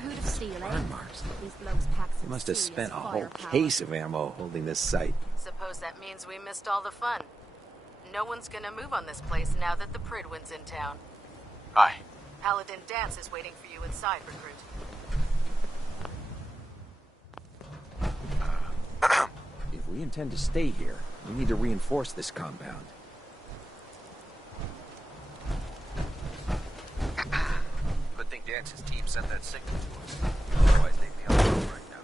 Brotherhood of Steel, eh? Burn marks. These blokes pack They some must have serious spent a whole firepower. case of ammo holding this site. Suppose that means we missed all the fun. No one's gonna move on this place now that the Prydwen's in town. Hi. Paladin Danse is waiting for you inside, Recruit. If we intend to stay here, we need to reinforce this compound. Good thing Dance's team sent that signal to us. Otherwise they'd be on the road right now.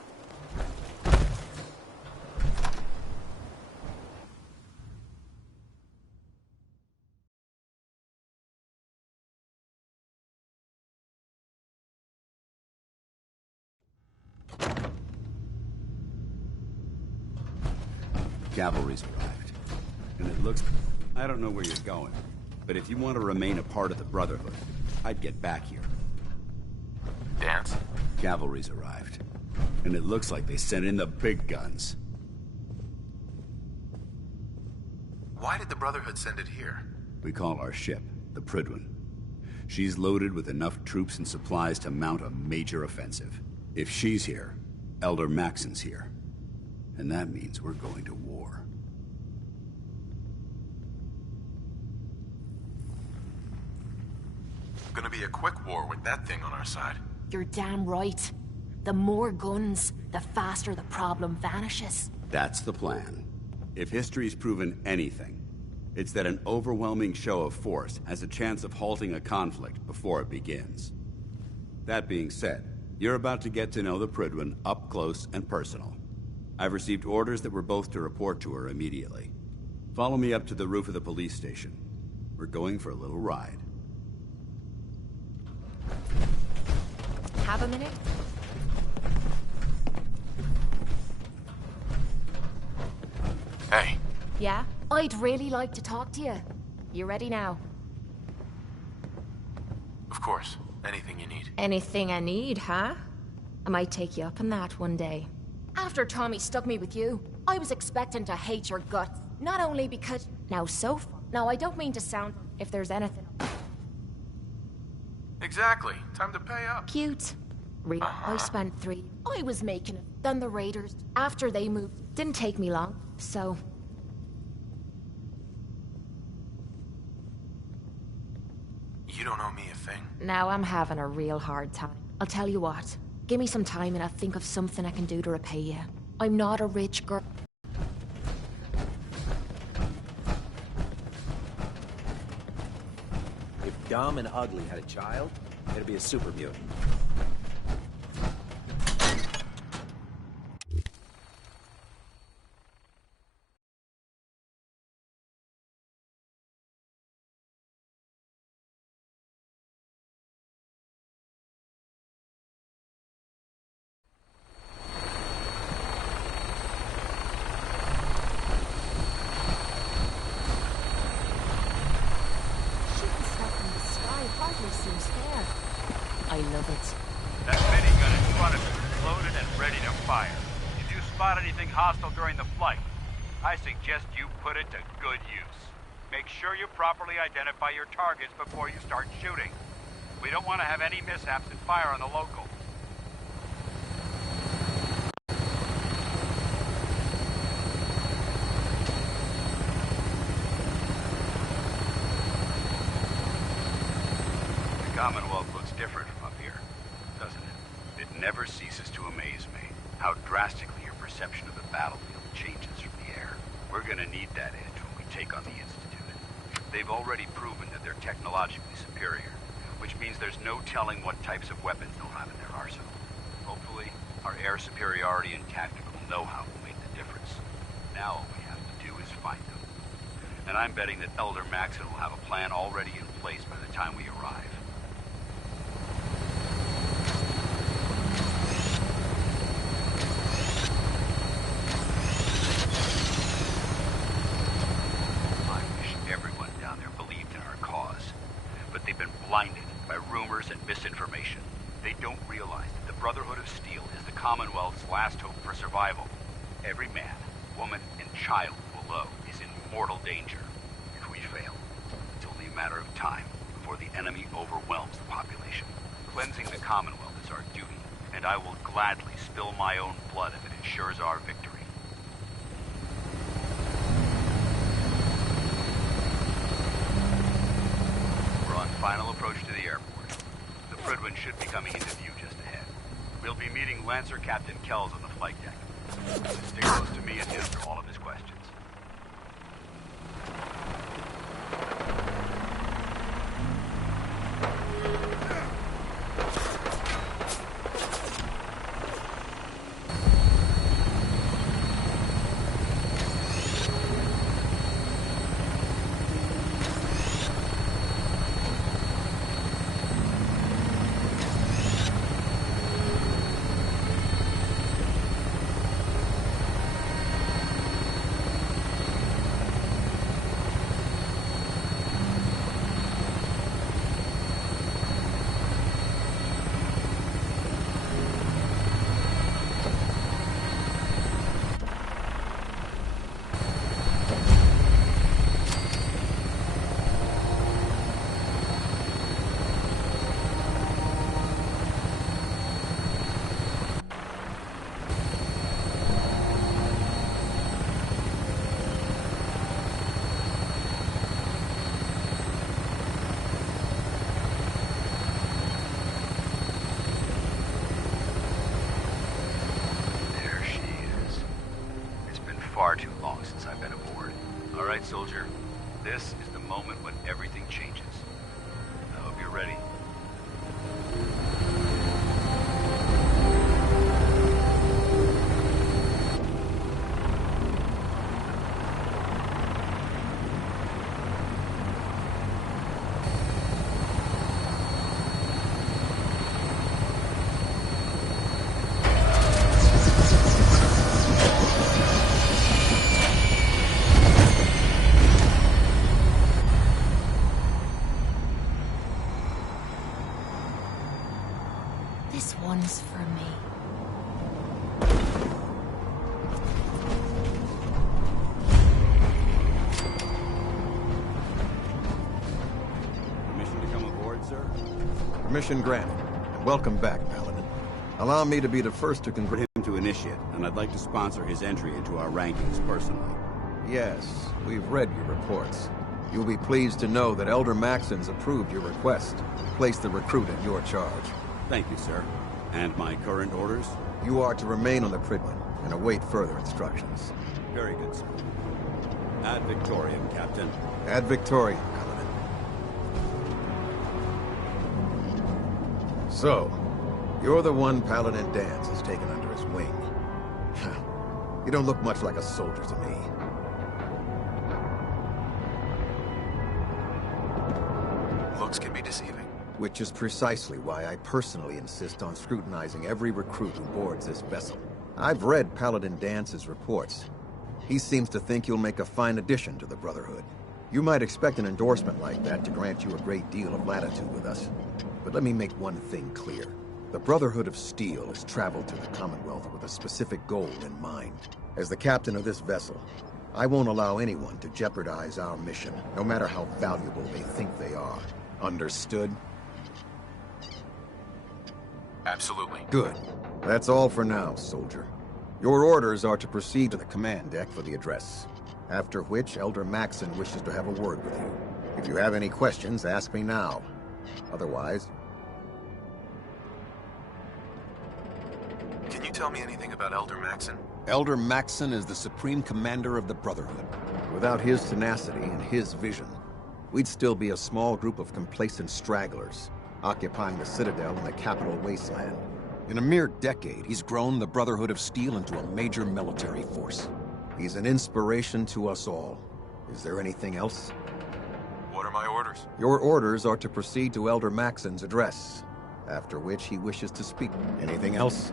Cavalry's arrived. And it looks... I don't know where you're going, but if you want to remain a part of the Brotherhood, I'd get back here. Danse? Cavalry's arrived. And it looks like they sent in the big guns. Why did the Brotherhood send it here? We call our ship the Prydwen. She's loaded with enough troops and supplies to mount a major offensive. If she's here, Elder Maxon's here. And that means we're going to war. Gonna be a quick war with that thing on our side. You're damn right. The more guns, the faster the problem vanishes. That's the plan. If history's proven anything, it's that an overwhelming show of force has a chance of halting a conflict before it begins. That being said, you're about to get to know the Prydwen up close and personal. I've received orders that we're both to report to her immediately. Follow me up to the roof of the police station. We're going for a little ride. Have a minute? Hey. Yeah? I'd really like to talk to you. You ready now? Of course. Anything you need. Anything I need, huh? I might take you up on that one day. After Tommy stuck me with you, I was expecting to hate your guts. Not only because... Now, I don't mean to sound... If there's anything... Exactly. Time to pay up. Cute. I spent 3... I was making it. Then the Raiders, after they moved, didn't take me long. So... You don't owe me a thing. Now I'm having a real hard time. I'll tell you what. Give me some time and I'll think of something I can do to repay you. I'm not a rich girl. If Dumb and Ugly had a child, it'd be a super mutant. I love it. That minigun in front of you is loaded and ready to fire. If you spot anything hostile during the flight, I suggest you put it to good use. Make sure you properly identify your targets before you start shooting. We don't want to have any mishaps and fire on the local. The Commonwealth looks different from up here, doesn't it? It never ceases to amaze me how drastically your perception of the battlefield changes from the air. We're gonna need that edge when we take on the Institute. They've already proven that they're technologically superior, which means there's no telling what types of weapons they'll have in their arsenal. Hopefully, our air superiority and tactical know-how will make the difference. Now all we have to do is find them. And I'm betting that Elder Maxon will have a plan already in place by the time we arrive. Blinded by rumors and misinformation. They don't realize that the Brotherhood of Steel is the Commonwealth's last hope for survival. Every man, woman, and child below is in mortal danger. If we fail, it's only a matter of time before the enemy overwhelms the population. Cleansing the Commonwealth is our duty, and I will gladly spill my own blood if it ensures our victory. We're on final approach to the airport. The Prydwen should be coming into view just ahead. We'll be meeting Lancer Captain Kells on the flight deck. Stay close to me and him for all of his questions. Far too long since I've been aboard. All right, soldier. This is the moment when everything changes. I hope you're ready. This one's for me. Permission to come aboard, sir? Permission granted. Welcome back, Paladin. Allow me to be the first to For congratulate... him to initiate, and I'd like to sponsor his entry into our rankings personally. Yes, we've read your reports. You'll be pleased to know that Elder Maxon's approved your request. Place the recruit in your charge. Thank you, sir. And my current orders? You are to remain on the Prydwen and await further instructions. Very good, sir. Ad Victoriam, Captain. Ad Victoriam, Paladin. So, you're the one Paladin Danse has taken under his wing. You don't look much like a soldier to me. Looks can be deceiving. Which is precisely why I personally insist on scrutinizing every recruit who boards this vessel. I've read Paladin Dance's reports. He seems to think you'll make a fine addition to the Brotherhood. You might expect an endorsement like that to grant you a great deal of latitude with us. But let me make one thing clear. The Brotherhood of Steel has traveled to the Commonwealth with a specific goal in mind. As the captain of this vessel, I won't allow anyone to jeopardize our mission, no matter how valuable they think they are. Understood? Absolutely. Good. That's all for now, soldier. Your orders are to proceed to the command deck for the address. After which, Elder Maxon wishes to have a word with you. If you have any questions, ask me now. Otherwise... Can you tell me anything about Elder Maxon? Elder Maxon is the Supreme Commander of the Brotherhood. Without his tenacity and his vision, we'd still be a small group of complacent stragglers, occupying the Citadel in the capital wasteland. In a mere decade, he's grown the Brotherhood of Steel into a major military force. He's an inspiration to us all. Is there anything else? What are my orders? Your orders are to proceed to Elder Maxon's address, after which he wishes to speak. Anything else?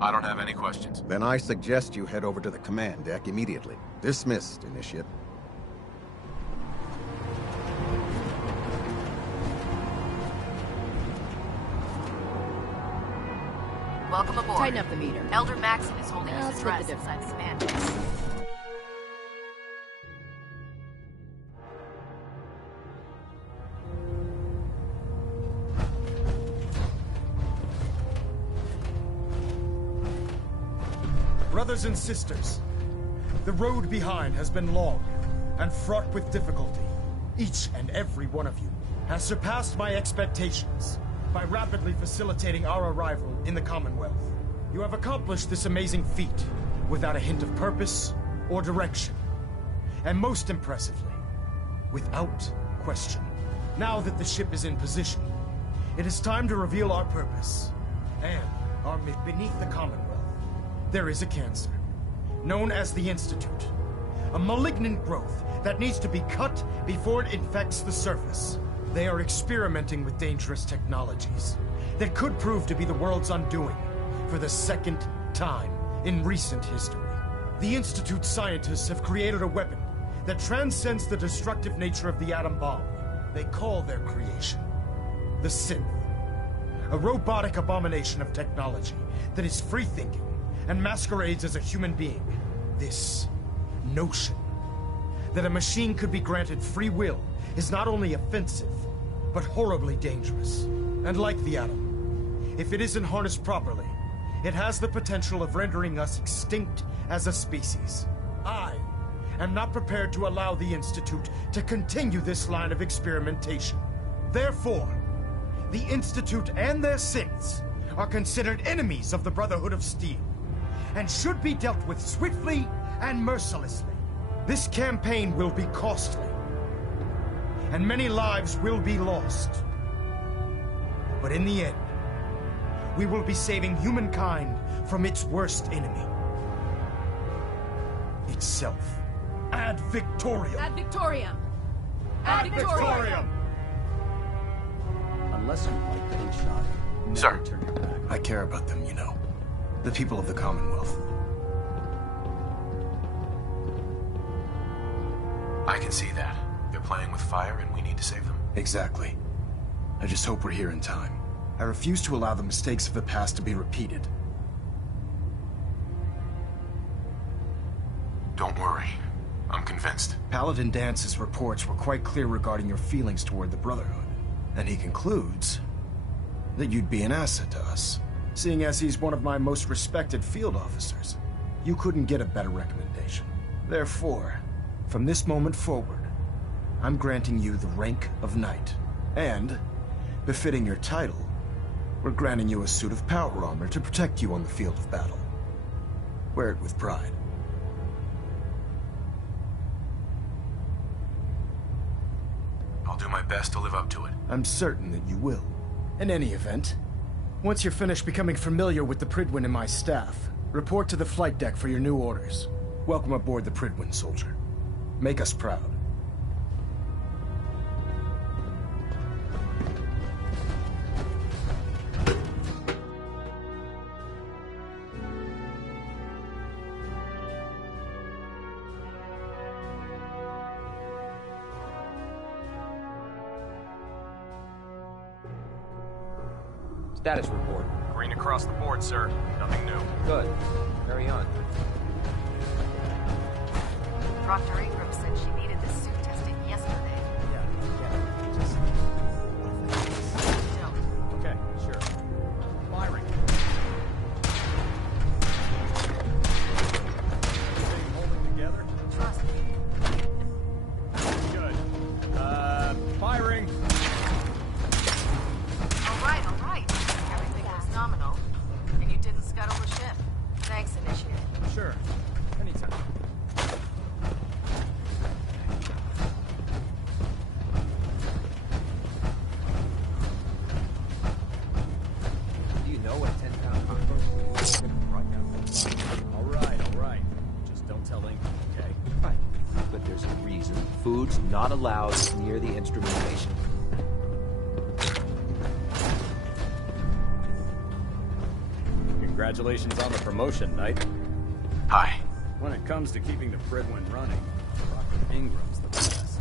I don't have any questions. Then I suggest you head over to the command deck immediately. Dismissed, Initiate. Welcome aboard. Tighten up the meter. Elder Maxon is holding I'll his split address the inside difference. the command deck. Brothers and sisters, the road behind has been long and fraught with difficulty. Each and every one of you has surpassed my expectations by rapidly facilitating our arrival in the Commonwealth. You have accomplished this amazing feat without a hint of purpose or direction. And most impressively, without question. Now that the ship is in position, it is time to reveal our purpose and our beneath the Commonwealth. There is a cancer, known as the Institute. A malignant growth that needs to be cut before it infects the surface. They are experimenting with dangerous technologies that could prove to be the world's undoing for the second time in recent history. The Institute scientists have created a weapon that transcends the destructive nature of the atom bomb. They call their creation the Synth. A robotic abomination of technology that is free-thinking and masquerades as a human being. This notion that a machine could be granted free will is not only offensive, but horribly dangerous. And like the atom, if it isn't harnessed properly, it has the potential of rendering us extinct as a species. I am not prepared to allow the Institute to continue this line of experimentation. Therefore, the Institute and their synths are considered enemies of the Brotherhood of Steel, and should be dealt with swiftly and mercilessly. This campaign will be costly, and many lives will be lost. But in the end, we will be saving humankind from its worst enemy. Itself. Ad Victoriam! Ad Victoriam! Ad Victoriam! Unless you like getting shot, never Sir. turn your back. I care about them, you know. The people of the Commonwealth. I can see that. They're playing with fire and we need to save them. Exactly. I just hope we're here in time. I refuse to allow the mistakes of the past to be repeated. Don't worry. I'm convinced. Paladin Dance's reports were quite clear regarding your feelings toward the Brotherhood. And he concludes that you'd be an asset to us. Seeing as he's one of my most respected field officers, you couldn't get a better recommendation. Therefore, from this moment forward, I'm granting you the rank of Knight. And, befitting your title, we're granting you a suit of power armor to protect you on the field of battle. Wear it with pride. I'll do my best to live up to it. I'm certain that you will. In any event, once you're finished becoming familiar with the Prydwen and my staff, report to the flight deck for your new orders. Welcome aboard the Prydwen, soldier. Make us proud. Status report. Green across the board, sir. Nothing new. Good. Carry on. Proctor Ingram said she needed this suit tested yesterday. Don't. Okay, sure. Firing. Everything holding together? Trust me. Good. Firing. All right. Everything was nominal, and you didn't scuttle the ship. Thanks, Initiate. Sure. Anytime. Do you know what 10-pound cockroach is right now? All right. Just don't tell Ingram, okay? Right. But there's a reason. Food's not allowed near the instrumentation. Congratulations on the promotion, Knight. Hi. When it comes to keeping the Prydwen running, Proctor Ingram's the best.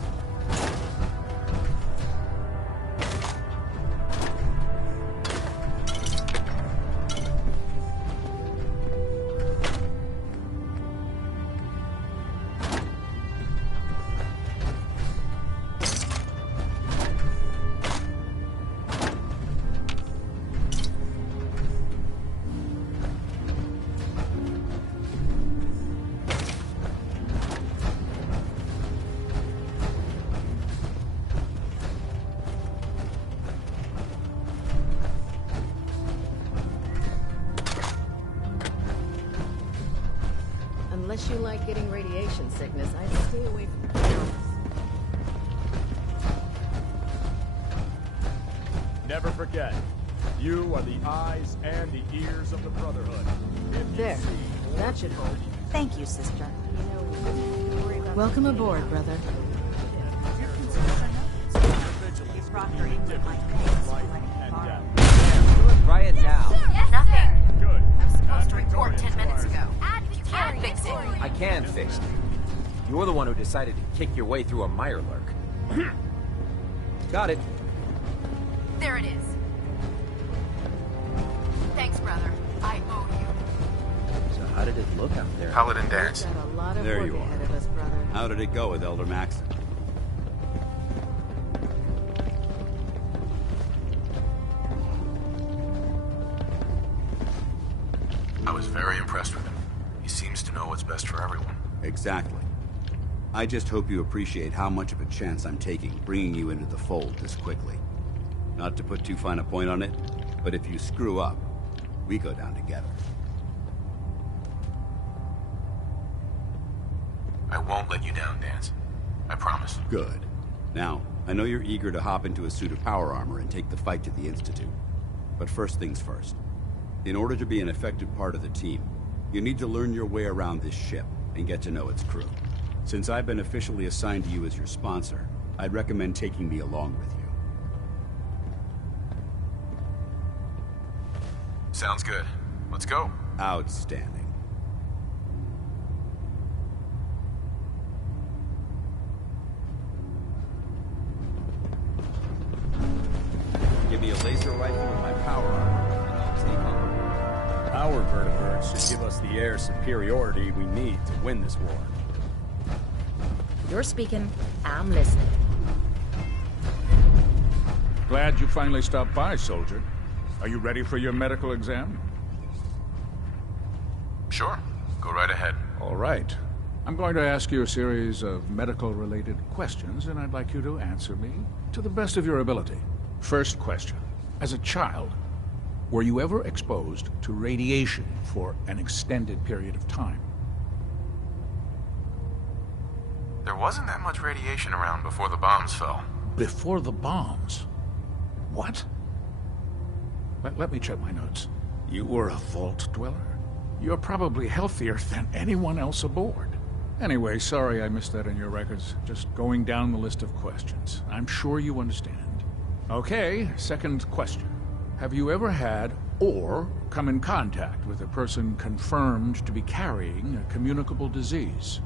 much you like getting radiation sickness, I'd stay away from cameras. Never forget, you are the eyes and the ears of the Brotherhood. There. That should hold. Thank you, sister. Welcome aboard, brother. Proctor England my thanks for letting me borrow. Try it now. Nothing. Good. I was supposed to report 10 minutes ago. You can't fix it. I can fix it. You're the one who decided to kick your way through a Mirelurk. Got it. There it is. Thanks, brother. I owe you. So how did it look out there? Paladin Dance. Got a lot of There work you are. ahead of us, brother. How did it go with Elder Maxon? I was very impressed with him. He seems to know what's best for everyone. Exactly. I just hope you appreciate how much of a chance I'm taking bringing you into the fold this quickly. Not to put too fine a point on it, but if you screw up, we go down together. I won't let you down, Dance. I promise. Good. Now, I know you're eager to hop into a suit of power armor and take the fight to the Institute. But first things first. In order to be an effective part of the team, you need to learn your way around this ship and get to know its crew. Since I've been officially assigned to you as your sponsor, I'd recommend taking me along with you. Sounds good. Let's go. Outstanding. Give me a laser rifle with my power armor, and I'll take on. Our vertebrates should give us the air superiority we need to win this war. You're speaking, I'm listening. Glad you finally stopped by, soldier. Are you ready for your medical exam? Sure. Go right ahead. All right. I'm going to ask you a series of medical-related questions, and I'd like you to answer me to the best of your ability. First question. As a child, were you ever exposed to radiation for an extended period of time? There wasn't that much radiation around before the bombs fell. Before the bombs? What? Let me check my notes. You were a vault dweller? You're probably healthier than anyone else aboard. Anyway, sorry I missed that in your records. Just going down the list of questions. I'm sure you understand. Okay, second question. Have you ever had or come in contact with a person confirmed to be carrying a communicable disease?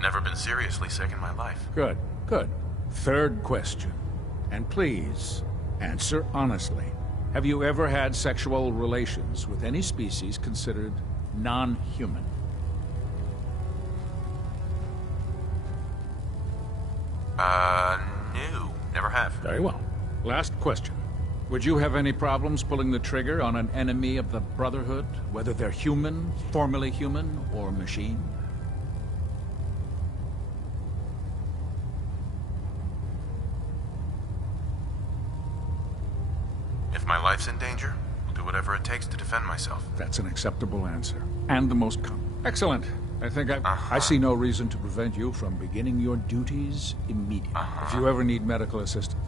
Never been seriously sick in my life. Good, good. Third question. And please, answer honestly. Have you ever had sexual relations with any species considered non-human? No. Never have. Very well. Last question. Would you have any problems pulling the trigger on an enemy of the Brotherhood, whether they're human, formerly human, or machine? If my life's in danger, I'll do whatever it takes to defend myself. That's an acceptable answer. And the most common. Excellent. I think I see no reason to prevent you from beginning your duties immediately. If you ever need medical assistance.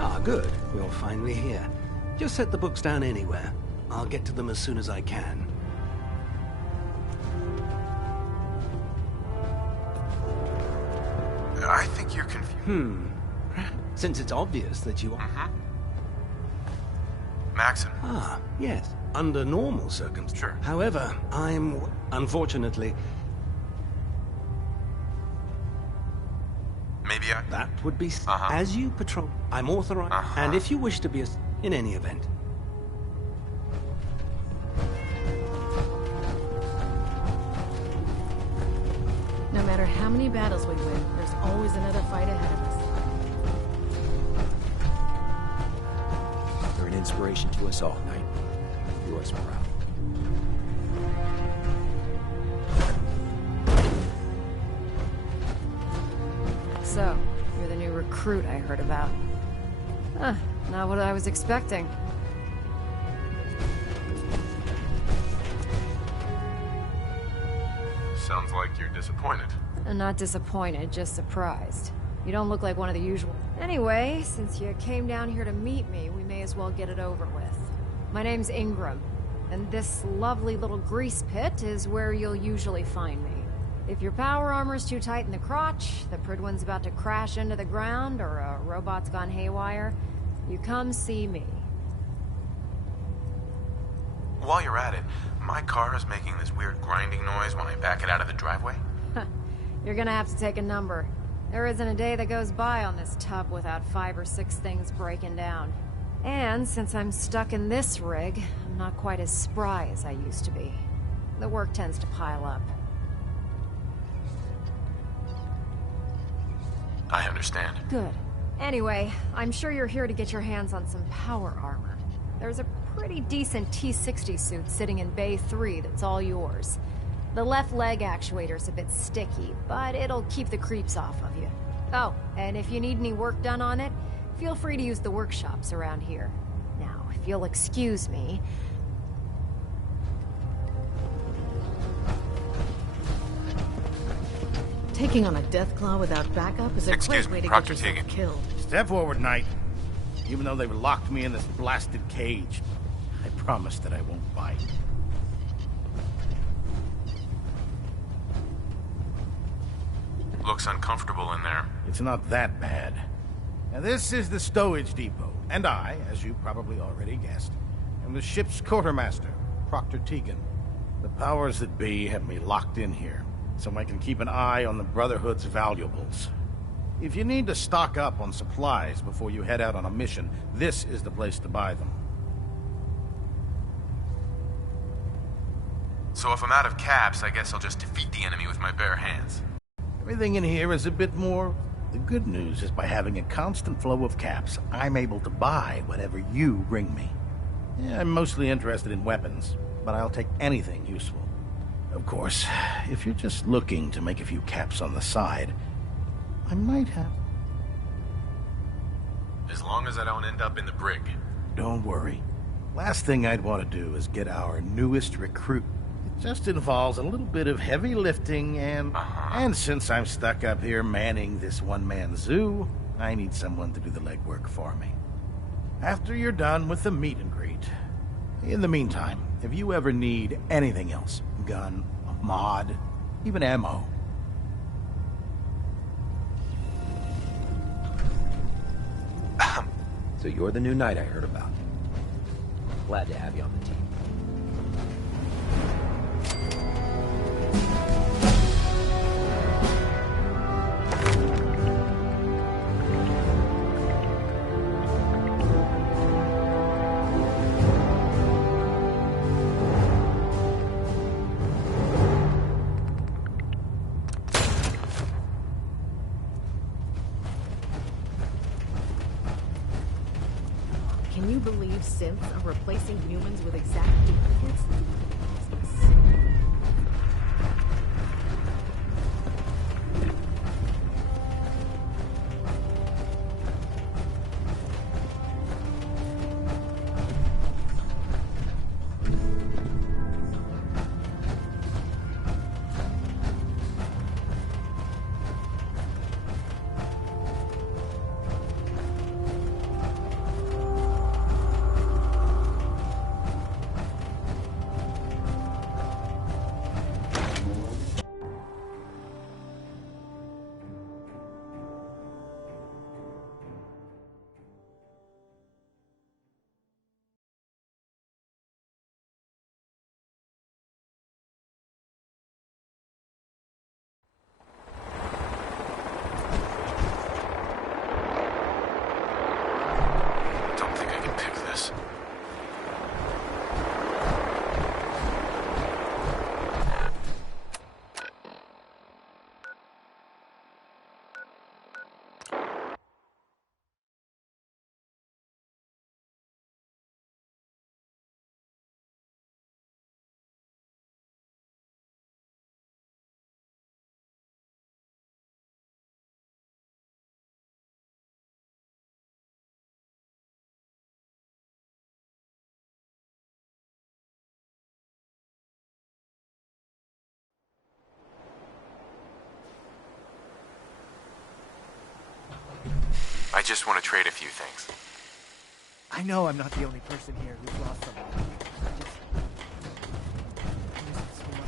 Ah, good. We're finally here. Just set the books down anywhere. I'll get to them as soon as I can. I think you're confused. Since it's obvious that you are... Maxon. Ah, yes. Under normal circumstances. Sure. However, I'm... unfortunately... Maybe I... That would be... As you patrol, I'm authorized. And if you wish to be in any event... No matter how many battles we win, there's always another fight ahead of us. You're an inspiration to us all, Knight. Yours proud. So, you're the new recruit I heard about. Huh, not what I was expecting. Sounds like you're disappointed. I'm not disappointed, just surprised. You don't look like one of the usual. Anyway, since you came down here to meet me, we may as well get it over with. My name's Ingram, and this lovely little grease pit is where you'll usually find me. If your power armor's too tight in the crotch, the Prydwen's about to crash into the ground, or a robot's gone haywire, you come see me. While you're at it, my car is making this weird grinding noise when I back it out of the driveway. You're gonna have to take a number. There isn't a day that goes by on this tub without 5 or 6 things breaking down. And since I'm stuck in this rig, I'm not quite as spry as I used to be. The work tends to pile up. I understand. Good. Anyway, I'm sure you're here to get your hands on some power armor. There's a pretty decent T-60 suit sitting in Bay 3 that's all yours. The left leg actuator's a bit sticky, but it'll keep the creeps off of you. Oh, and if you need any work done on it, feel free to use the workshops around here. Now, if you'll excuse me... Taking on a Deathclaw without backup is a great way to get yourself killed. Step forward, Knight. Even though they've locked me in this blasted cage, I promise that I won't bite. Looks uncomfortable in there. It's not that bad. Now, this is the stowage depot, and I, as you probably already guessed, am the ship's quartermaster, Proctor Tegan. The powers that be have me locked in here, so I can keep an eye on the Brotherhood's valuables. If you need to stock up on supplies before you head out on a mission, this is the place to buy them. So if I'm out of caps, I guess I'll just defeat the enemy with my bare hands. Everything in here is a bit more... The good news is by having a constant flow of caps, I'm able to buy whatever you bring me. Yeah, I'm mostly interested in weapons, but I'll take anything useful. Of course, if you're just looking to make a few caps on the side, I might have... As long as I don't end up in the brig. Don't worry. Last thing I'd want to do is get our newest recruit. It just involves a little bit of heavy lifting and... And since I'm stuck up here manning this one-man zoo, I need someone to do the legwork for me. After you're done with the meet and greet. In the meantime, if you ever need anything else, gun, a mod, even ammo, So you're the new knight I heard about. Glad to have you on the team. Can you believe synths are replacing humans with exact duplicates? just want to trade a few things. I know I'm not the only person here who's lost someone. I miss it so much.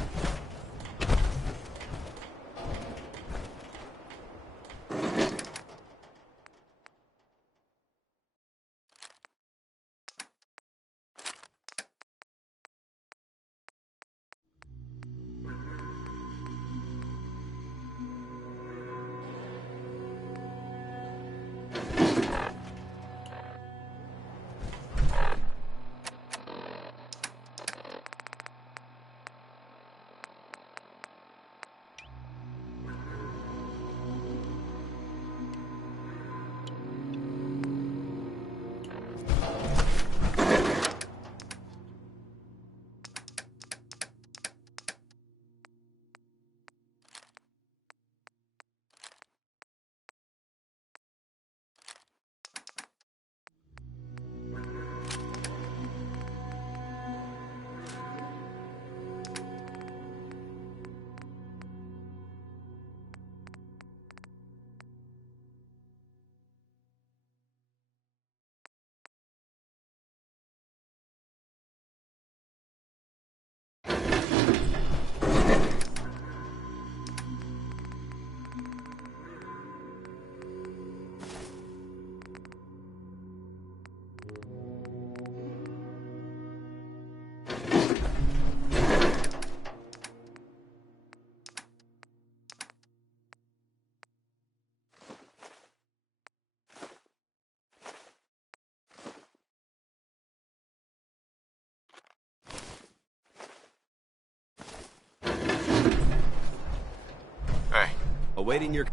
Hey. Awaiting your...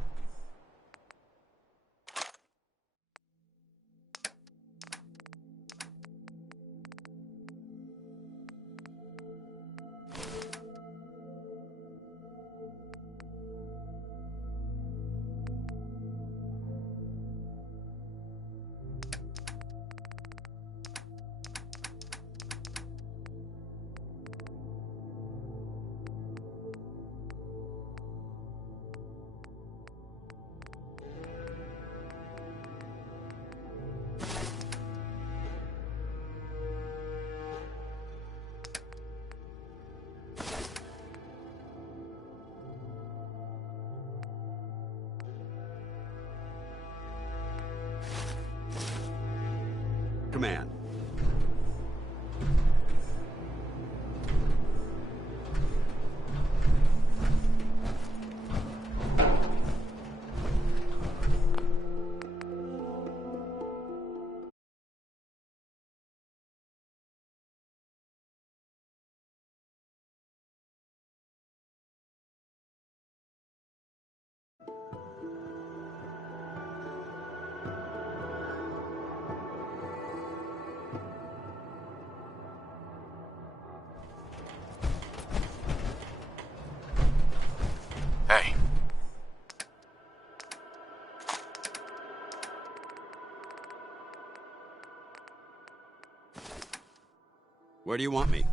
Command. Hey. Where do you want me?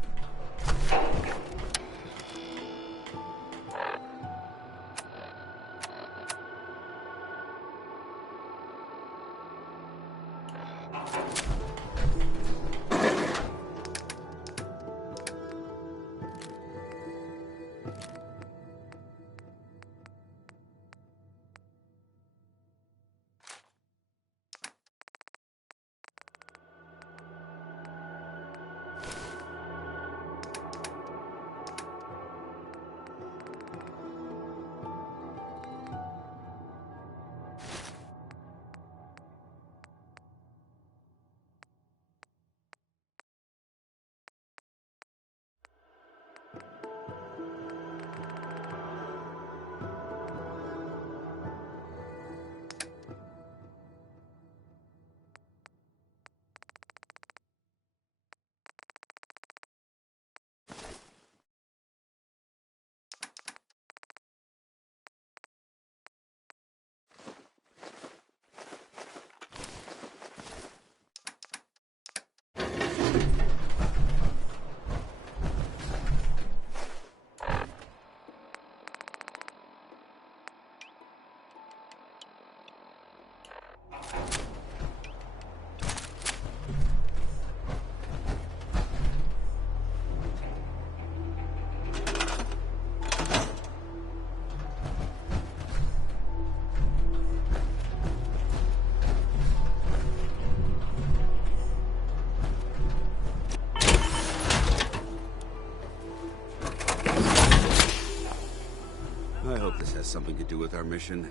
this has something to do with our mission.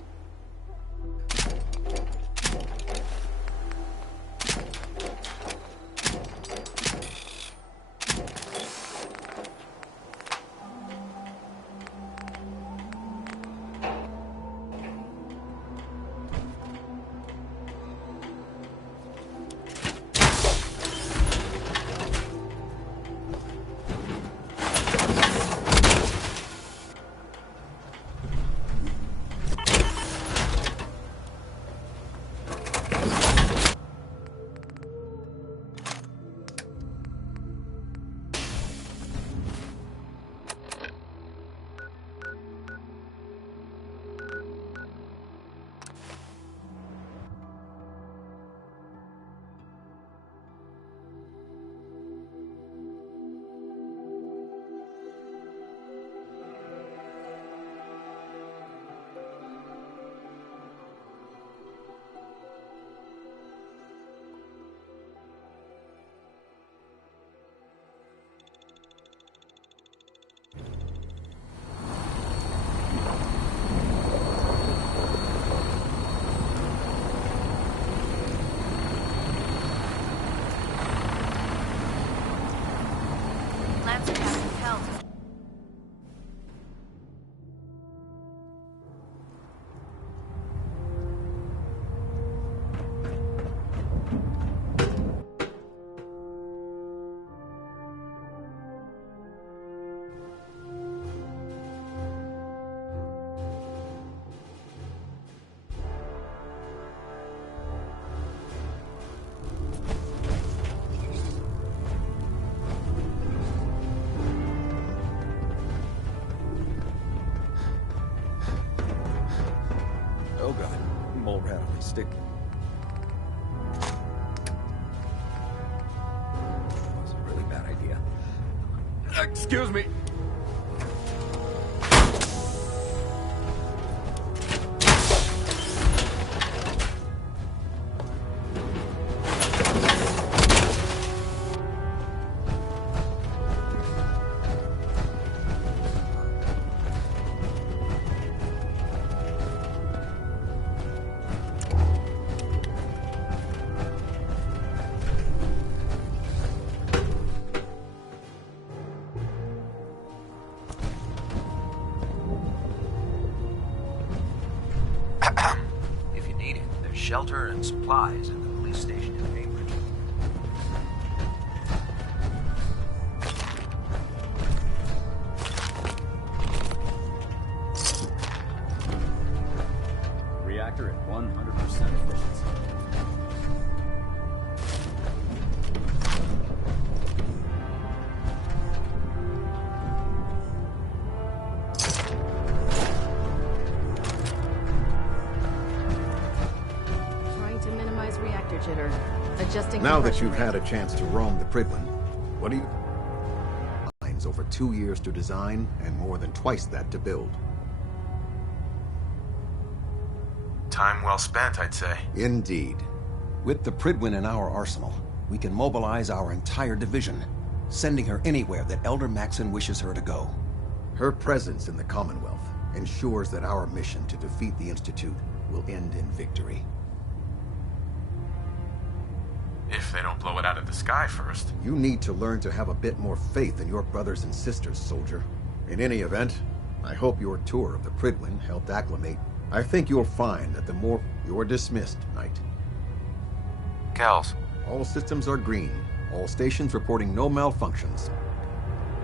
Oh god, mole rat on my stick. That's a really bad idea. Excuse me. If you need it, there's shelter and supplies at the police station in Cambridge. Reactor at 100% efficiency. Reactor jitter. Adjusting Now that compression you've rate. had a chance to roam the Prydwen, what do you... Lines over 2 years to design and more than twice that to build. Time well spent, I'd say. Indeed. With the Prydwen in our arsenal, we can mobilize our entire division, sending her anywhere that Elder Maxon wishes her to go. Her presence in the Commonwealth ensures that our mission to defeat the Institute will end in victory. If they don't blow it out of the sky first. You need to learn to have a bit more faith in your brothers and sisters, soldier. In any event, I hope your tour of the Prydwen helped acclimate. I think you'll find that the more... You're dismissed, Knight. Kells. All systems are green. All stations reporting no malfunctions.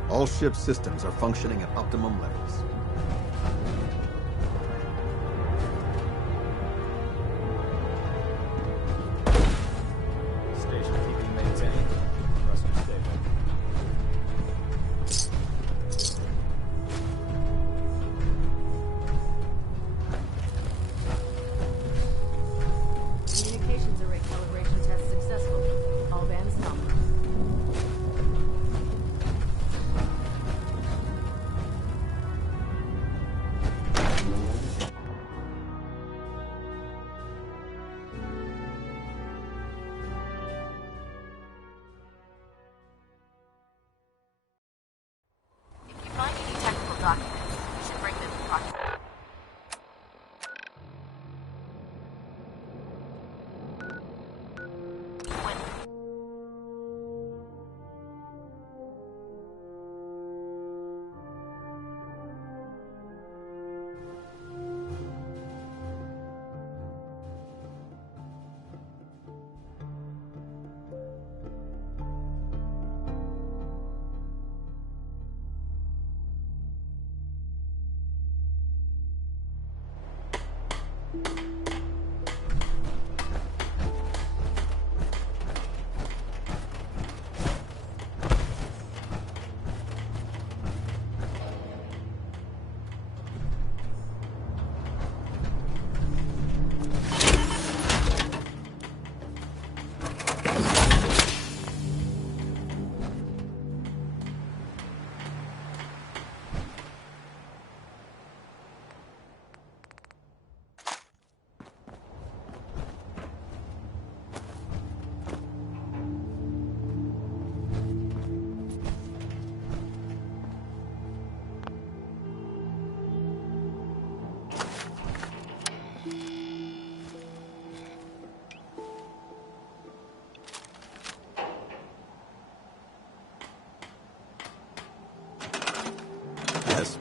All ship systems are functioning at optimum levels. Station keeping maintained. Thruster stable. Communications array calibration test successful. All bands nominal. If you find any technical documents, you should bring them to Proctor. Yes?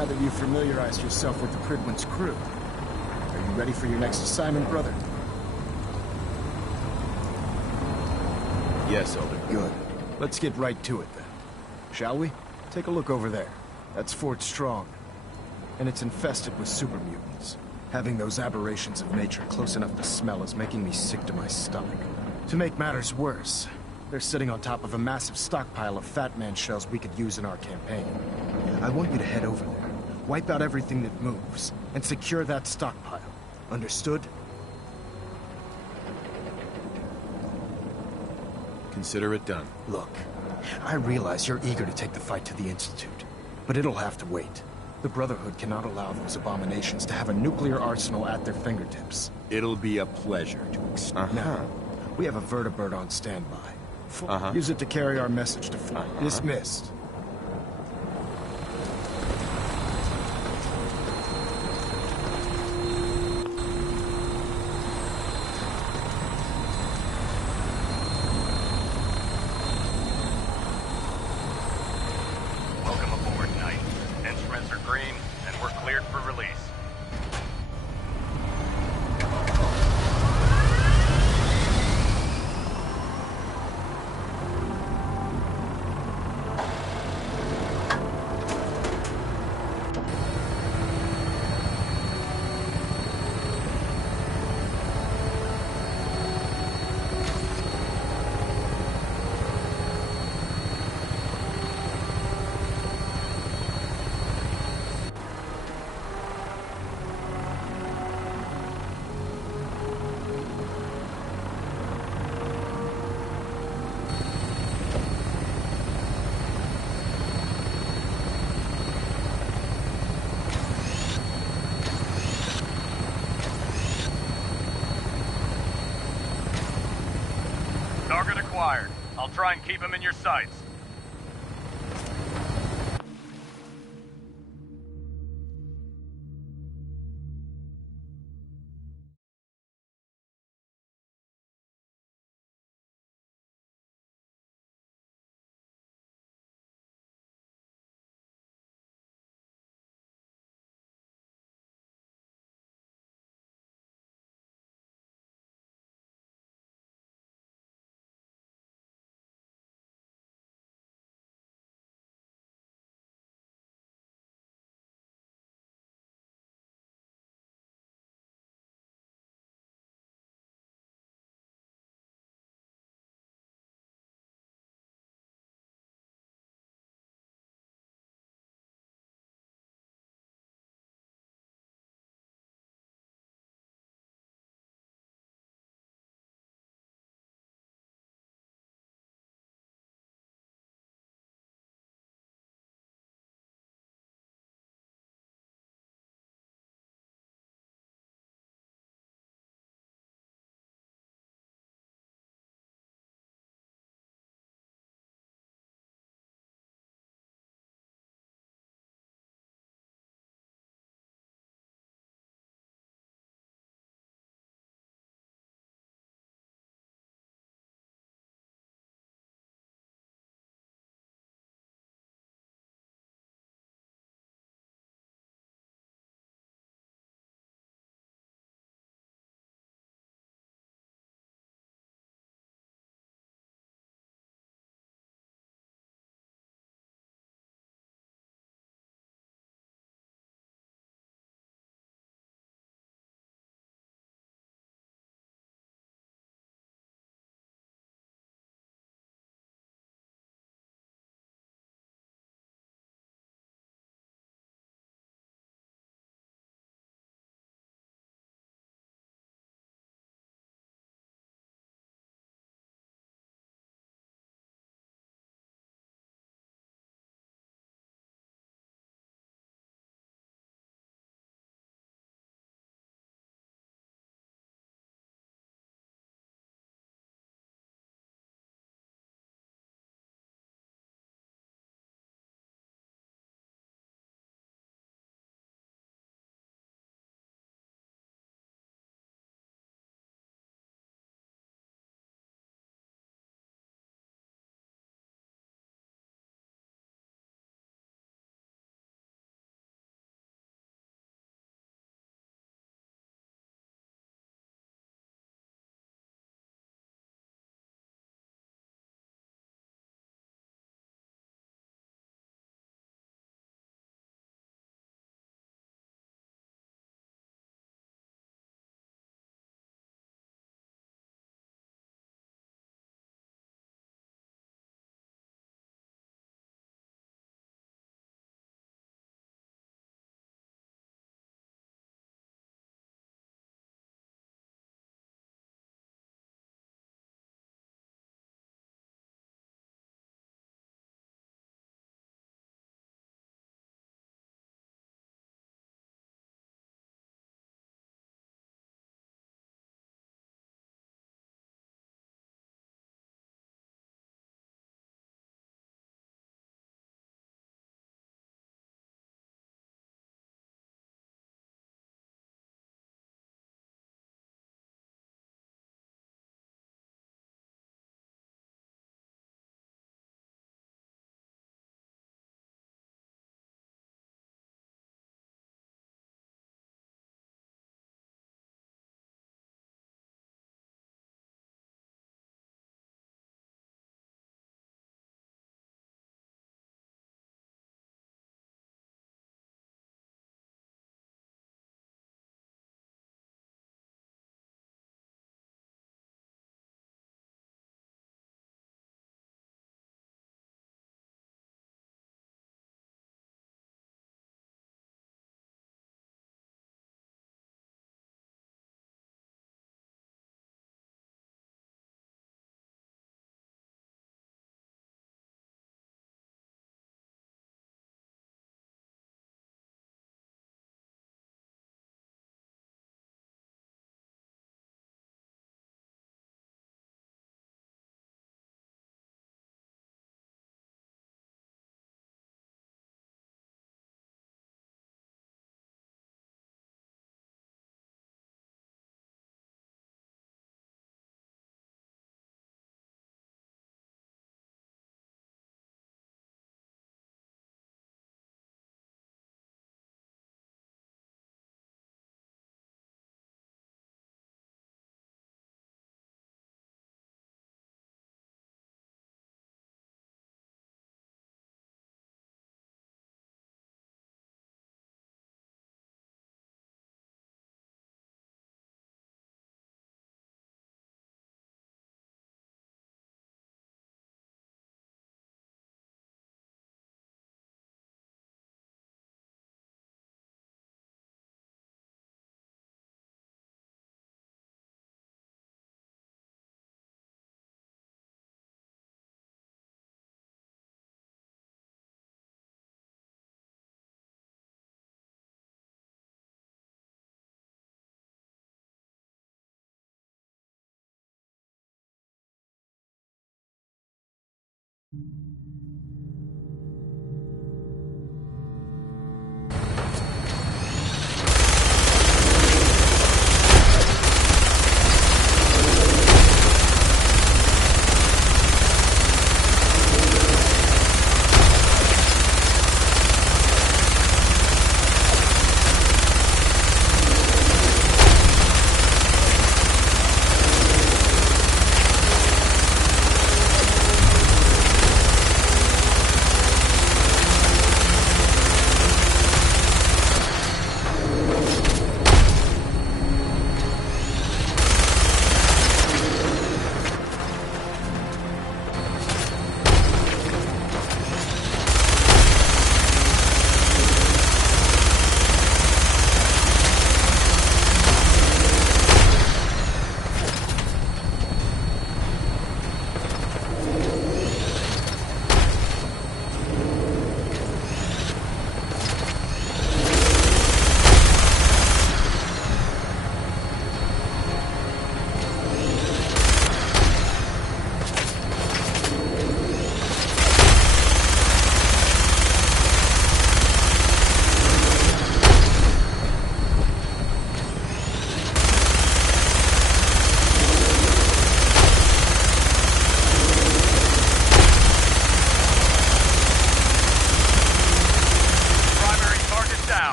Now that you've familiarized yourself with the Prydwen's crew, are you ready for your next assignment, brother? Yes, Elder. Good. Let's get right to it then. Shall we? Take a look over there. That's Fort Strong. And it's infested with super mutants. Having those aberrations of nature close enough to smell is making me sick to my stomach. To make matters worse, They're sitting on top of a massive stockpile of Fat Man shells we could use in our campaign. I want you to head over there, wipe out everything that moves, and secure that stockpile. Understood? Consider it done. Look, I realize you're eager to take the fight to the Institute, but it'll have to wait. The Brotherhood cannot allow those abominations to have a nuclear arsenal at their fingertips. It'll be a pleasure to explain. Now, we have a vertibird on standby. Use it to carry our message to Dismissed. Welcome aboard, Knight. Instruments are green, and we're cleared for release. Target acquired. I'll try and keep him in your sights.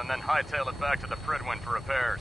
And then hightail it back to the Prydwen for repairs.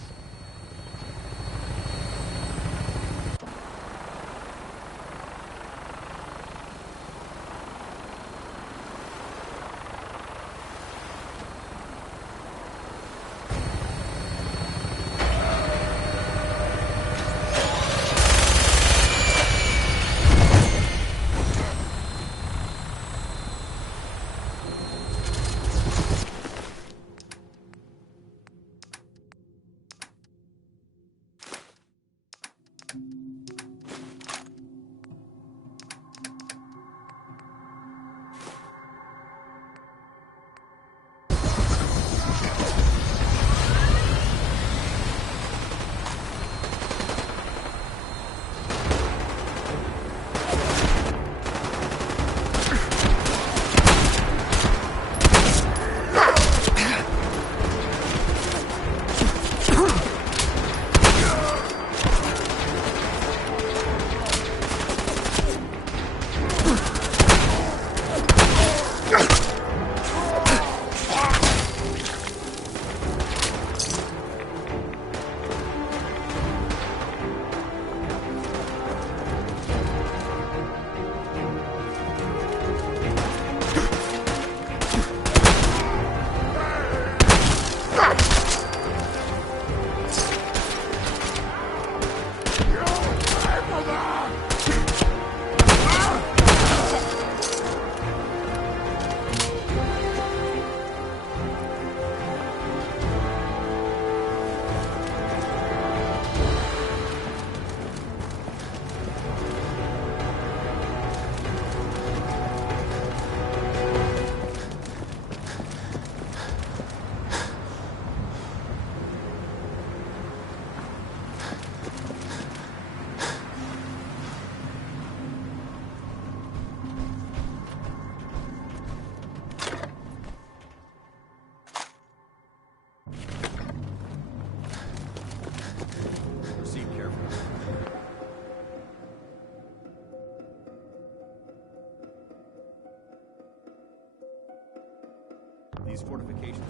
These fortifications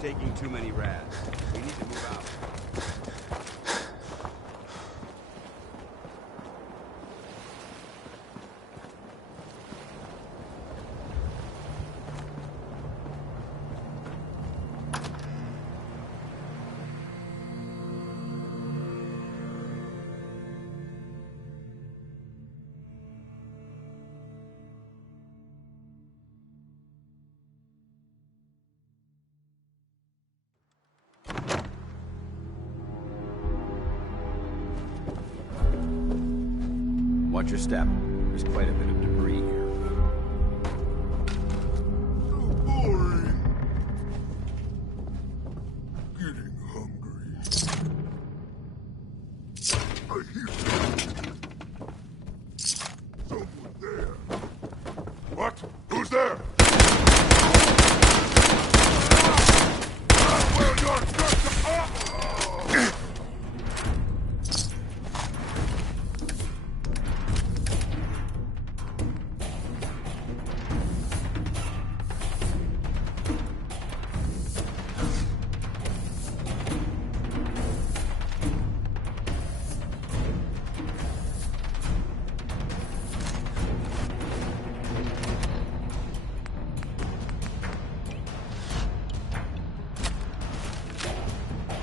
taking too many rads. We need to move out. Watch your step. There's quite a bit of debris here. Getting hungry. I hear someone there. What? Who's there? Well, you're just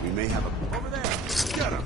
We may have a... over there. Get him.